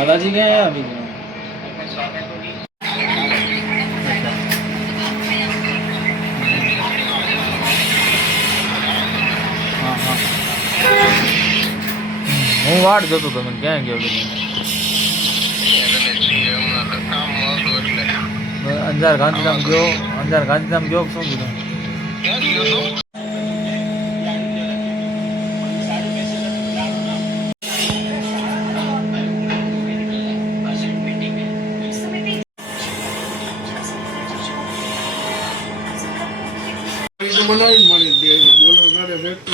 बालाजी गए हैं अभी? हाँ हाँ હું વાટ જોતો તો મને ક્યાં ગયો અંજાર ગાંધીધામ ગયો શું કીધું બનાવી મળી દે બોલો મારે વ્યક્તિ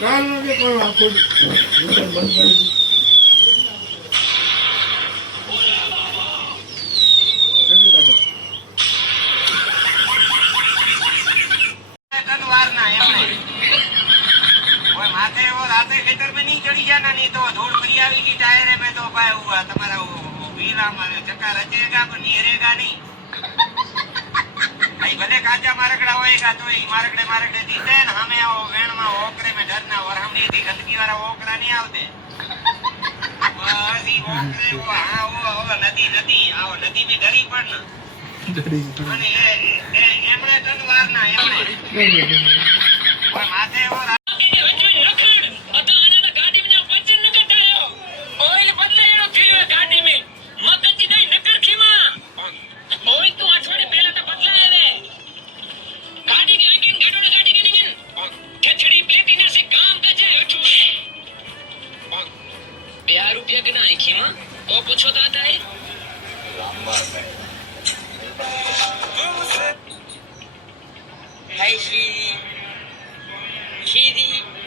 કાલ નથી પણ આખો બંધ કરી माथे वो राते खेतर में नहीं चढ़ी जाना नहीं तो धूल फरियावी की टायर में तो पाया हुआ तुम्हारा व्हीला मारे चक्का रचेगा पर निहरेगा नहीं भाई भले काचा मारकड़ा होएगा तो ये मारकड़े दीते हैं हमें वो वेण में ओकरे में डरना और हमने थी गंदगी वाला ओकरा नहीं आवते बस ये ओकरे वो हाँ वो नदी आओ नदी में डरी पड़ना અને એમણે તન વારના એમણે માથે એવો Hey, Shiri.